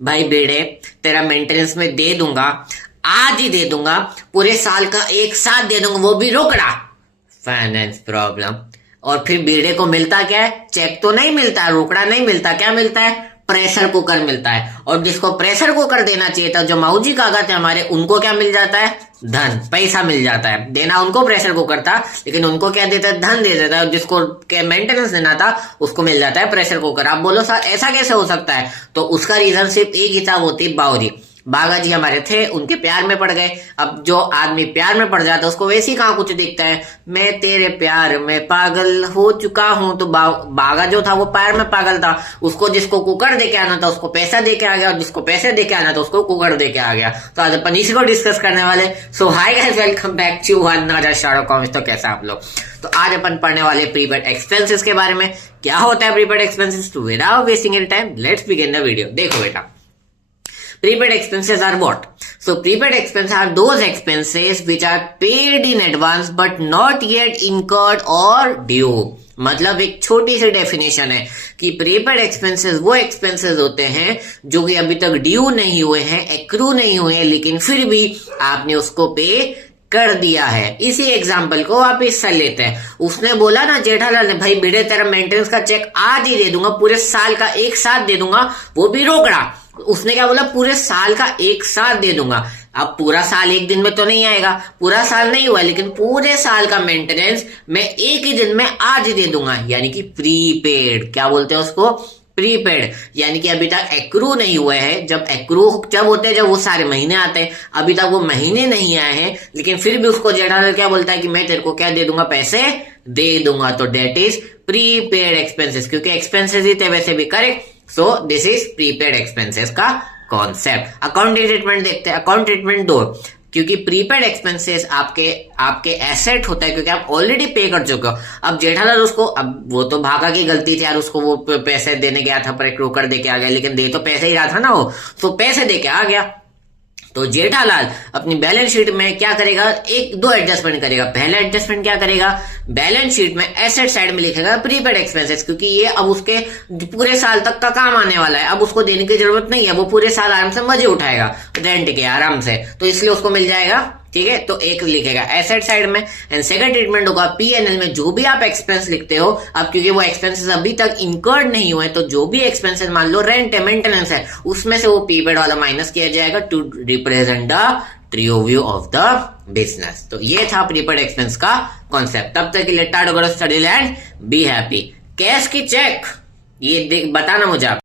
भाई बेड़े तेरा मेंटेनेंस में दे दूंगा, आज ही दे दूंगा, पूरे साल का एक साथ दे दूंगा, वो भी रोकड़ा। Finance problem. और फिर बेड़े को मिलता क्या है? चेक तो नहीं मिलता, रोकड़ा नहीं मिलता, क्या मिलता है? प्रेशर कुकर मिलता है। और जिसको प्रेशर कुकर देना चाहिए था, जो माऊजी काका थे हमारे, उनको क्या मिल जाता है? धन, पैसा मिल जाता है। देना उनको प्रेशर कुकर था, लेकिन उनको क्या देता है? धन दे देता है। और जिसको मेंटेनेंस देना था, उसको मिल जाता है प्रेशर कुकर। आप बोलो सर ऐसा कैसे हो सकता है? तो उसका रीजन सिर्फ एक ही था, वो थी बावरी। बागा जी हमारे थे, उनके प्यार में पड़ गए। अब जो आदमी प्यार में पड़ जाता है उसको वैसे ही कहाँ कुछ दिखता है। मैं तेरे प्यार में पागल हो चुका हूं। तो बागा जो था वो प्यार में पागल था। उसको जिसको कुकर दे के आना था उसको पैसा दे के आ गया, और जिसको पैसे दे के आना था उसको कुकर दे के आ गया। तो आज अपन इसी को डिस्कस करने वाले। So hi guys, welcome back to another short comics. तो कैसा आप लोग? तो आज अपन पढ़ने वाले प्रीपेड एक्सपेंसेस के बारे में। क्या होता है prepaid expenses? To without wasting any time let's begin the video. देखो बेटा, prepaid expenses are what? So prepaid expenses are those expenses which are paid in advance but not yet incurred or due. मतलब एक छोटी सी definition है कि prepaid expenses वो expenses होते हैं जो कि अभी तक ड्यू नहीं हुए हैं, एक्रू नहीं हुए हैं, लेकिन फिर भी आपने उसको पे कर दिया है। इसी एग्जाम्पल को आप इससे लेते हैं। उसने बोला ना जेठालाल ने, भाई बेटे तेरा मेंटेनेंस का चेक आज ही दे दूंगा, पूरे साल का एक साथ दे दूंगा, वो भी रोकड़ा। उसने क्या बोला? पूरे साल का एक साथ दे दूंगा। अब पूरा साल एक दिन में तो नहीं आएगा, पूरा साल नहीं हुआ, लेकिन पूरे साल का मेंटेनेंस मैं एक ही दिन में आज ही दे दूंगा, यानी कि प्रीपेड। क्या बोलते हैं उसको? प्रीपेड। यानी कि अभी तक एक्रू नहीं हुए हैं। जब एक्रू जब होते हैं, जब वो सारे महीने आते हैं, अभी तक वो महीने नहीं आए हैं, लेकिन फिर भी उसको जेठालाल क्या बोलता है कि मैं तेरे को क्या दे दूंगा? पैसे दे दूंगा। तो डेट इज प्रीपेड एक्सपेंसेस, क्योंकि एक्सपेंसेस ही थे वैसे भी, correct. So this is prepaid expenses का कॉन्सेप्ट। अकाउंट ट्रीटमेंट देखते हैं। अकाउंट ट्रीटमेंट दो, क्योंकि प्रीपेड एक्सपेंसेस आपके एसेट होता है, क्योंकि आप ऑलरेडी पे कर चुके हो। अब जेठालाल उसको, अब वो तो भागा की गलती थी यार, उसको वो पैसे देने गया था पर एक रोकड़ दे के आ गया, लेकिन दे तो पैसे ही रहा था ना वो, तो पैसे दे के आ गया। तो जेठालाल अपनी बैलेंस शीट में क्या करेगा? एक दो एडजस्टमेंट करेगा। पहला एडजस्टमेंट क्या करेगा? बैलेंस शीट में एसेट साइड में लिखेगा प्रीपेड एक्सपेंसेस, क्योंकि ये अब उसके पूरे साल तक का काम आने वाला है। अब उसको देने की जरूरत नहीं है, वो पूरे साल आराम से मजे उठाएगा रेंट के आराम से, तो इसलिए उसको मिल जाएगा। ठीक है, तो एक लिखेगा एसेट साइड में। एंड सेकंड ट्रीटमेंट होगा पीएनएल में। जो भी आप एक्सपेंस लिखते हो, अब क्योंकि वो एक्सपेंसेस अभी तक इंकर्ड नहीं हुए, तो जो भी एक्सपेंसेस, मान लो रेंट है, मेंटेनेंस है, उसमें से वो प्रीपेड वाला माइनस किया जाएगा to represent the true view of the business. तो ये था प्रीपेड एक्सपेंस का कॉन्सेप्ट। तब तक के लिए Tata study land, be happy. Cash की चेक ये बताना मुझे आप।